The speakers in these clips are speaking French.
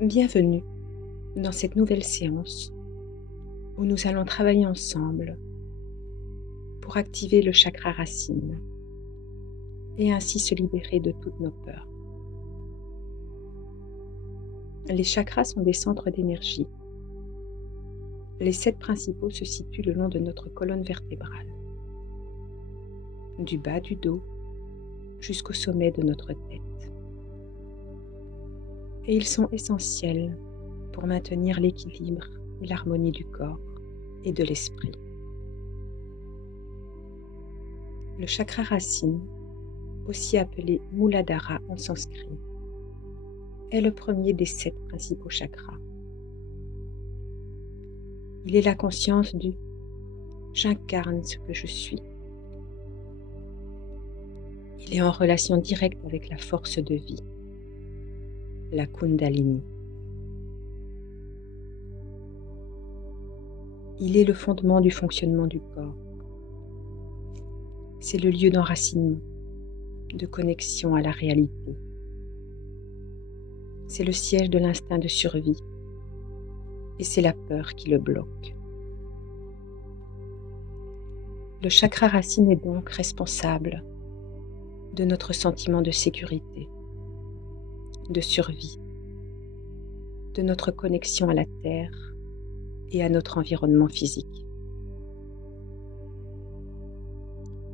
Bienvenue dans cette nouvelle séance où nous allons travailler ensemble pour activer le chakra racine et ainsi se libérer de toutes nos peurs. Les chakras sont des centres d'énergie. Les 7 principaux se situent le long de notre colonne vertébrale, du bas du dos jusqu'au sommet de notre tête. Et ils sont essentiels pour maintenir l'équilibre et l'harmonie du corps et de l'esprit. Le chakra racine, aussi appelé Muladhara en sanskrit, est le premier des 7 principaux chakras. Il est la conscience du « j'incarne ce que je suis ». Il est en relation directe avec la force de vie, la Kundalini. Il est le fondement du fonctionnement du corps. C'est le lieu d'enracinement, de connexion à la réalité. C'est le siège de l'instinct de survie et c'est la peur qui le bloque. Le chakra racine est donc responsable de notre sentiment de sécurité, de survie, de notre connexion à la terre et à notre environnement physique.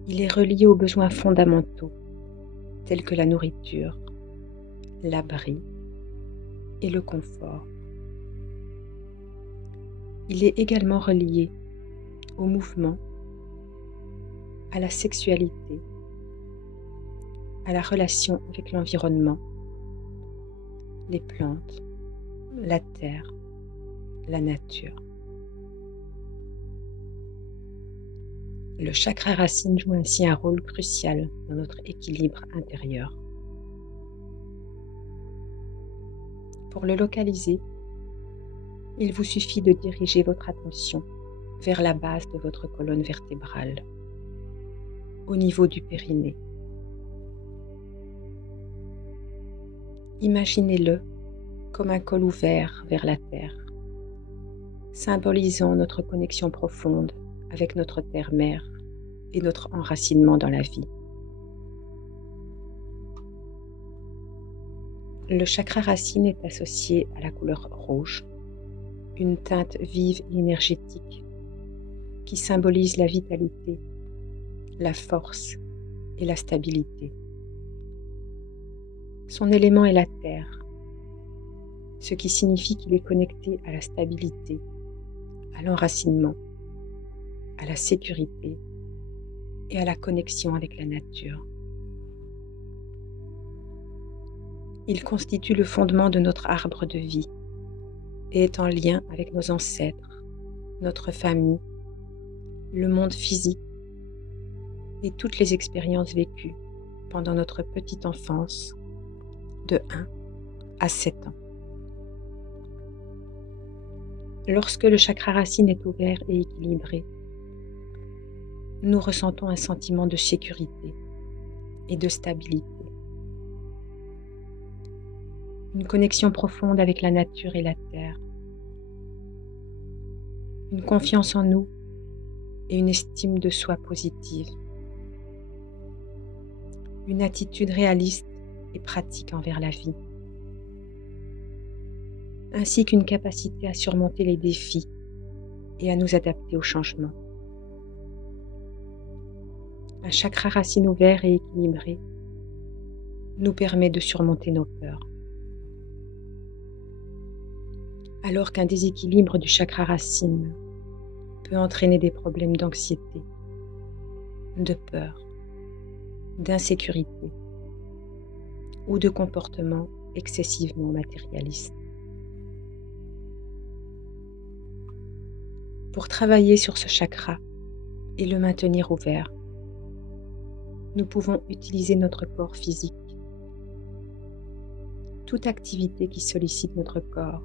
Il est relié aux besoins fondamentaux tels que la nourriture, l'abri et le confort. Il est également relié au mouvement, à la sexualité, à la relation avec l'environnement, les plantes, la terre, la nature. Le chakra racine joue ainsi un rôle crucial dans notre équilibre intérieur. Pour le localiser, il vous suffit de diriger votre attention vers la base de votre colonne vertébrale, au niveau du périnée. Imaginez-le comme un col ouvert vers la terre, symbolisant notre connexion profonde avec notre terre-mère et notre enracinement dans la vie. Le chakra racine est associé à la couleur rouge, une teinte vive et énergétique qui symbolise la vitalité, la force et la stabilité. Son élément est la terre, ce qui signifie qu'il est connecté à la stabilité, à l'enracinement, à la sécurité et à la connexion avec la nature. Il constitue le fondement de notre arbre de vie et est en lien avec nos ancêtres, notre famille, le monde physique et toutes les expériences vécues pendant notre petite enfance de 1 à 7 ans. Lorsque le chakra racine est ouvert et équilibré, nous ressentons un sentiment de sécurité et de stabilité. Une connexion profonde avec la nature et la terre. Une confiance en nous et une estime de soi positive. Une attitude réaliste et pratique envers la vie. Ainsi qu'une capacité à surmonter les défis et à nous adapter au changement. Un chakra racine ouvert et équilibré nous permet de surmonter nos peurs. Alors qu'un déséquilibre du chakra racine peut entraîner des problèmes d'anxiété, de peur, d'insécurité ou de comportements excessivement matérialistes. Pour travailler sur ce chakra et le maintenir ouvert, nous pouvons utiliser notre corps physique. Toute activité qui sollicite notre corps,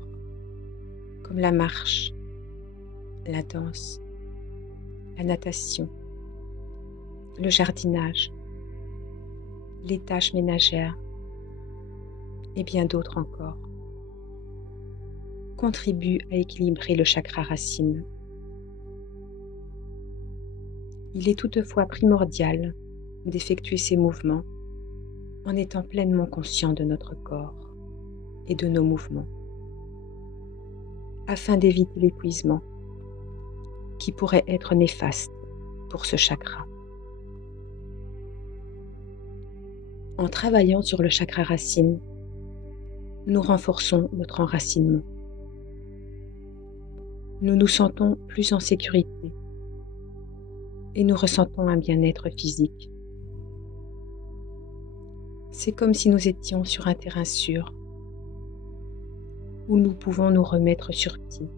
comme la marche, la danse, la natation, le jardinage, les tâches ménagères et bien d'autres encore. contribue à équilibrer le chakra racine. Il est toutefois primordial d'effectuer ces mouvements en étant pleinement conscient de notre corps et de nos mouvements, afin d'éviter l'épuisement qui pourrait être néfaste pour ce chakra. En travaillant sur le chakra racine, nous renforçons notre enracinement. Nous nous sentons plus en sécurité et nous ressentons un bien-être physique. C'est comme si nous étions sur un terrain sûr où nous pouvons nous remettre sur pied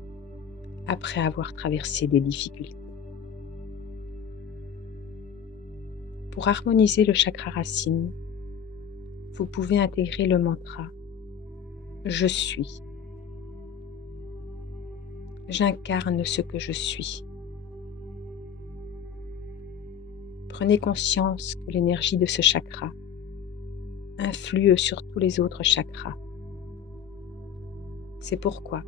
après avoir traversé des difficultés. Pour harmoniser le chakra racine, vous pouvez intégrer le mantra « Je suis ». J'incarne ce que je suis. Prenez conscience que l'énergie de ce chakra influe sur tous les autres chakras. C'est pourquoi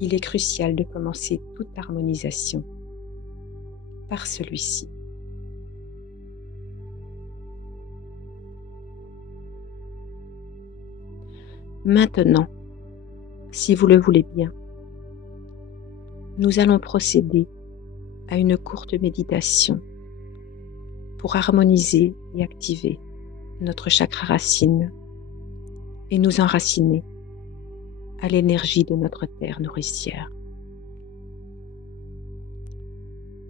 il est crucial de commencer toute harmonisation par celui-ci. Maintenant, si vous le voulez bien, nous allons procéder à une courte méditation pour harmoniser et activer notre chakra racine et nous enraciner à l'énergie de notre terre nourricière.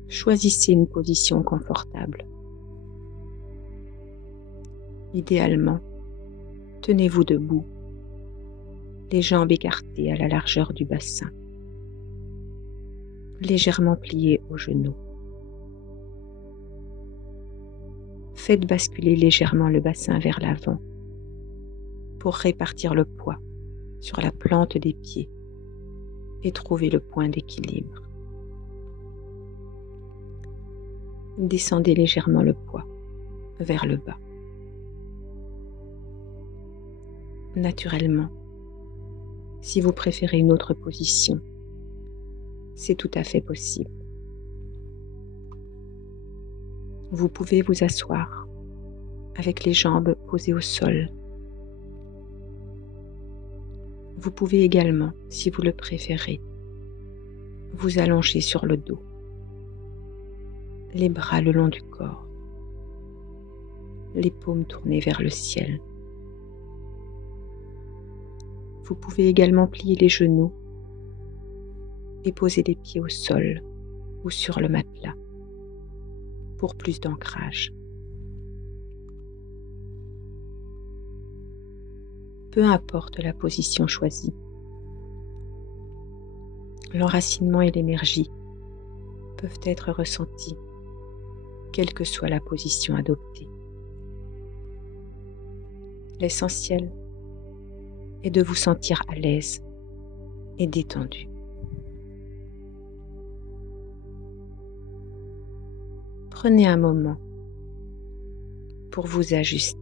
Choisissez une position confortable. Idéalement, tenez-vous debout, les jambes écartées à la largeur du bassin, légèrement pliées aux genoux. Faites basculer légèrement le bassin vers l'avant pour répartir le poids sur la plante des pieds et trouver le point d'équilibre. Descendez légèrement le poids vers le bas. Naturellement, si vous préférez une autre position, c'est tout à fait possible. Vous pouvez vous asseoir avec les jambes posées au sol. Vous pouvez également, si vous le préférez, vous allonger sur le dos, les bras le long du corps, les paumes tournées vers le ciel. Vous pouvez également plier les genoux et poser les pieds au sol ou sur le matelas pour plus d'ancrage. Peu importe la position choisie, l'enracinement et l'énergie peuvent être ressentis, quelle que soit la position adoptée. L'essentiel est de vous sentir à l'aise et détendu. Prenez un moment pour vous ajuster,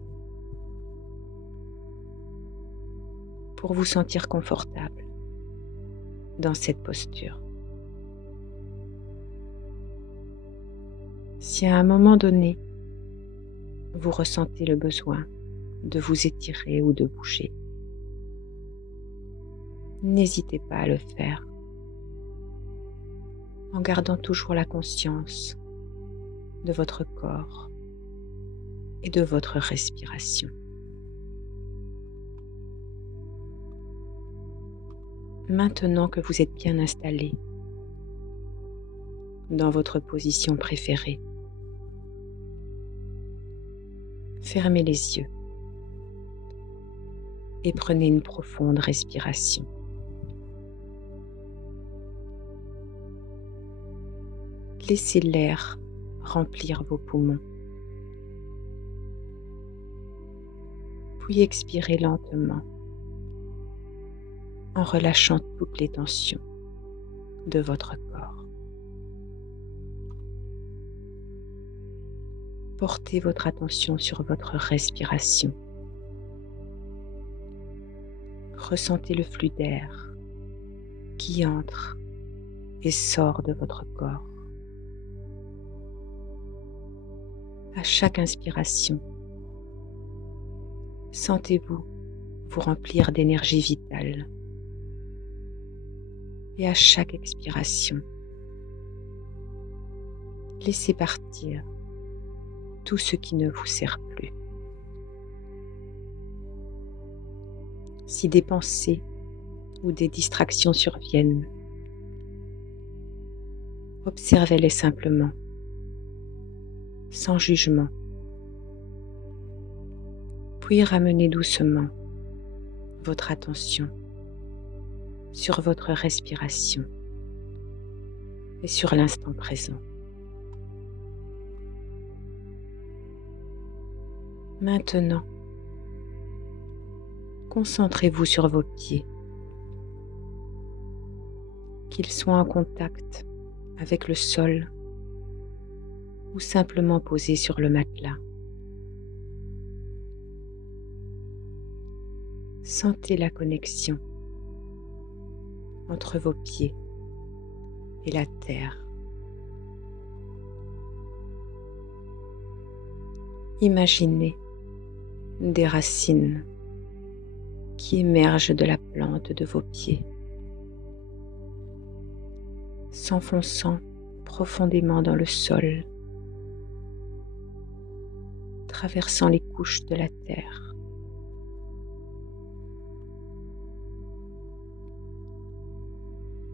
pour vous sentir confortable dans cette posture. Si à un moment donné, vous ressentez le besoin de vous étirer ou de bouger, n'hésitez pas à le faire, en gardant toujours la conscience de votre corps et de votre respiration. Maintenant que vous êtes bien installé dans votre position préférée, fermez les yeux et prenez une profonde respiration. Laissez l'air remplir vos poumons. Puis expirez lentement en relâchant toutes les tensions de votre corps. Portez votre attention sur votre respiration. Ressentez le flux d'air qui entre et sort de votre corps. À chaque inspiration, sentez-vous vous remplir d'énergie vitale. Et à chaque expiration, laissez partir tout ce qui ne vous sert plus. Si des pensées ou des distractions surviennent, observez-les simplement, sans jugement, puis ramenez doucement votre attention sur votre respiration et sur l'instant présent. Maintenant, concentrez-vous sur vos pieds, qu'ils soient en contact avec le sol ou simplement posés sur le matelas. Sentez la connexion entre vos pieds et la terre. Imaginez des racines qui émergent de la plante de vos pieds, s'enfonçant profondément dans le sol, traversant les couches de la terre.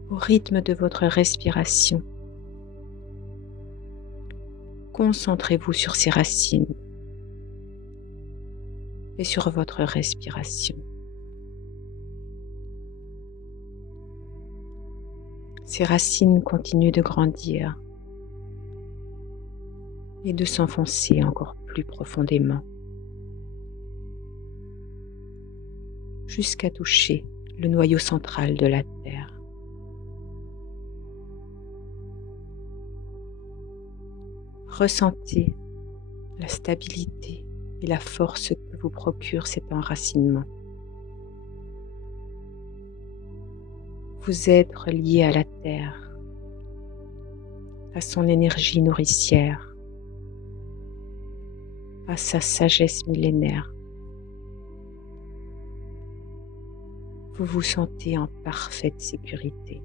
Au rythme de votre respiration, concentrez-vous sur ces racines et sur votre respiration. Ces racines continuent de grandir et de s'enfoncer encore plus profondément jusqu'à toucher le noyau central de la terre. Ressentez la stabilité et la force que vous procure cet enracinement. Vous êtes relié à la terre, à son énergie nourricière, à sa sagesse millénaire. Vous vous sentez en parfaite sécurité.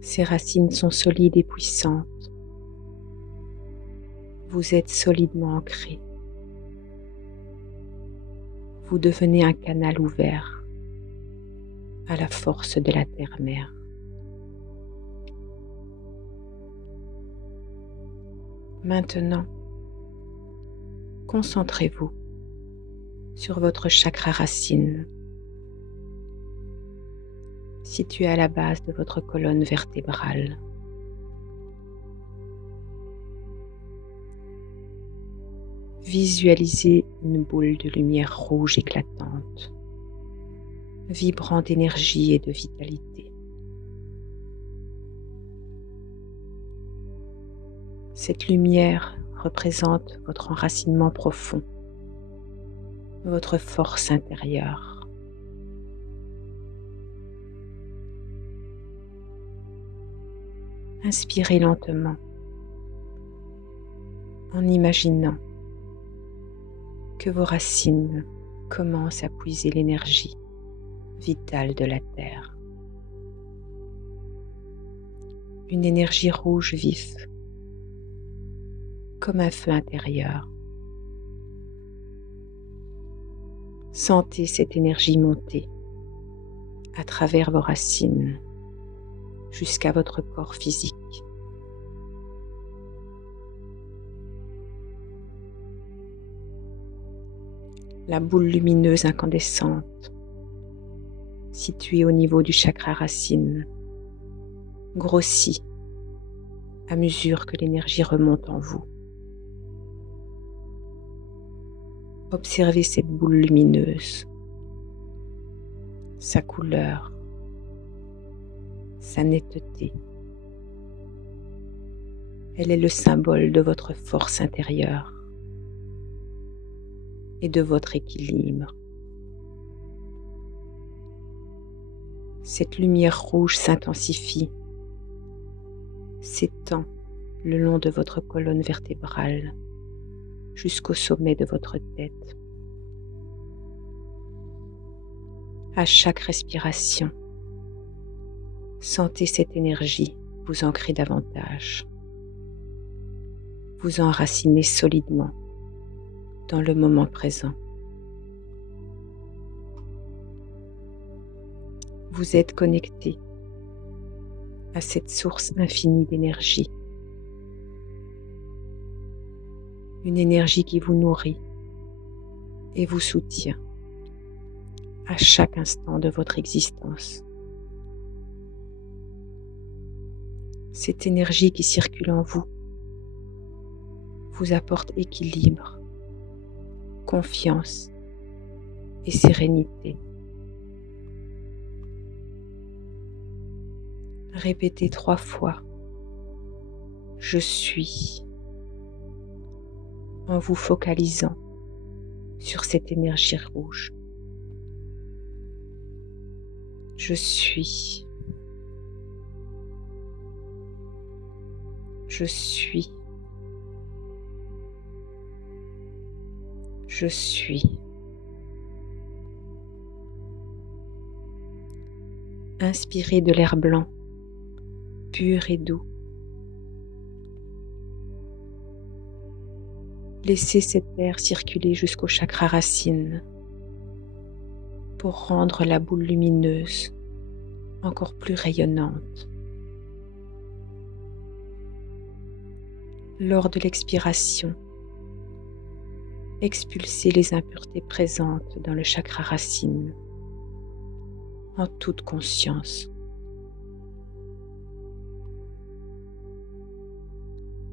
Ces racines sont solides et puissantes. Vous êtes solidement ancré. Vous devenez un canal ouvert à la force de la terre-mère. Maintenant, concentrez-vous sur votre chakra racine, situé à la base de votre colonne vertébrale. Visualisez une boule de lumière rouge éclatante, vibrant d'énergie et de vitalité. Cette lumière représente votre enracinement profond, votre force intérieure. Inspirez lentement en imaginant que vos racines commencent à puiser l'énergie vitale de la terre. Une énergie rouge vif, comme un feu intérieur. Sentez cette énergie monter à travers vos racines jusqu'à votre corps physique. La boule lumineuse incandescente, située au niveau du chakra racine, grossit à mesure que l'énergie remonte en vous. Observez cette boule lumineuse, sa couleur, sa netteté. Elle est le symbole de votre force intérieure et de votre équilibre. Cette lumière rouge s'intensifie, s'étend le long de votre colonne vertébrale jusqu'au sommet de votre tête. À chaque respiration, sentez cette énergie vous ancrer davantage, vous enraciner solidement dans le moment présent. Vous êtes connecté à cette source infinie d'énergie, une énergie qui vous nourrit et vous soutient à chaque instant de votre existence. Cette énergie qui circule en vous vous apporte équilibre, confiance et sérénité. Répétez 3 fois « Je suis » en vous focalisant sur cette énergie rouge. Je suis. Je suis. Je suis. Inspirez de l'air blanc, pur et doux. Laissez cet air circuler jusqu'au chakra racine pour rendre la boule lumineuse encore plus rayonnante. Lors de l'expiration, expulsez les impuretés présentes dans le chakra racine en toute conscience.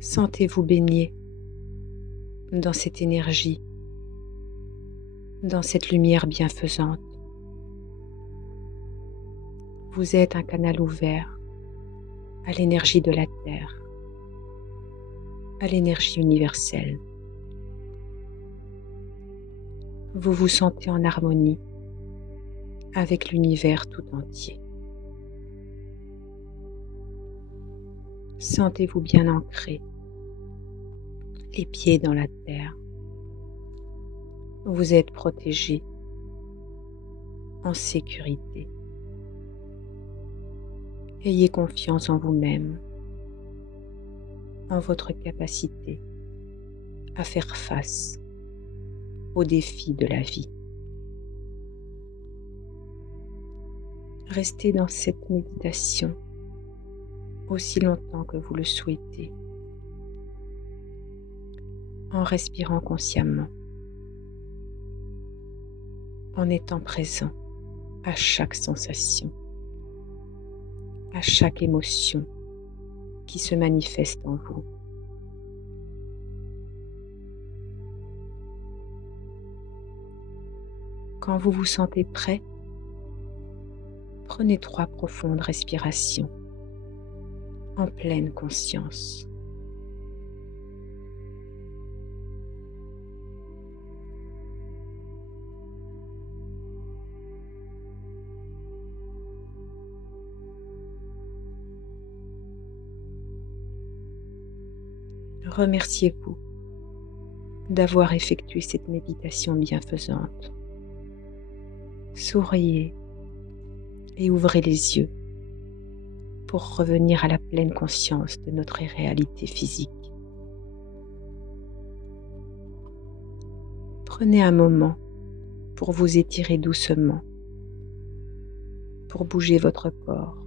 Sentez-vous baigné dans cette énergie, dans cette lumière bienfaisante. Vous êtes un canal ouvert à l'énergie de la Terre, à l'énergie universelle. Vous vous sentez en harmonie avec l'univers tout entier. Sentez-vous bien ancré, les pieds dans la terre. Vous êtes protégé, en sécurité. Ayez confiance en vous-même, en votre capacité à faire face aux défis de la vie. Restez dans cette méditation aussi longtemps que vous le souhaitez, en respirant consciemment, en étant présent à chaque sensation, à chaque émotion qui se manifeste en vous. Quand vous vous sentez prêt, prenez 3 profondes respirations en pleine conscience. Remerciez-vous d'avoir effectué cette méditation bienfaisante. Souriez et ouvrez les yeux pour revenir à la pleine conscience de notre réalité physique. Prenez un moment pour vous étirer doucement, pour bouger votre corps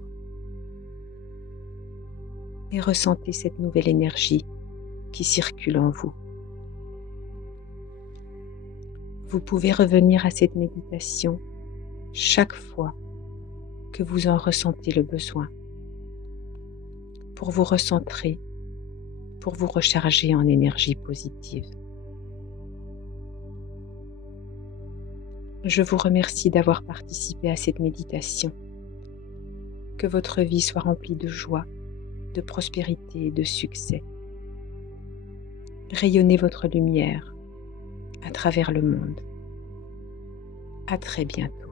et ressentez cette nouvelle énergie qui circule en vous. Vous pouvez revenir à cette méditation chaque fois que vous en ressentez le besoin, pour vous recentrer, pour vous recharger en énergie positive. Je vous remercie d'avoir participé à cette méditation. Que votre vie soit remplie de joie, de prospérité et de succès. Rayonnez votre lumière à travers le monde. À très bientôt.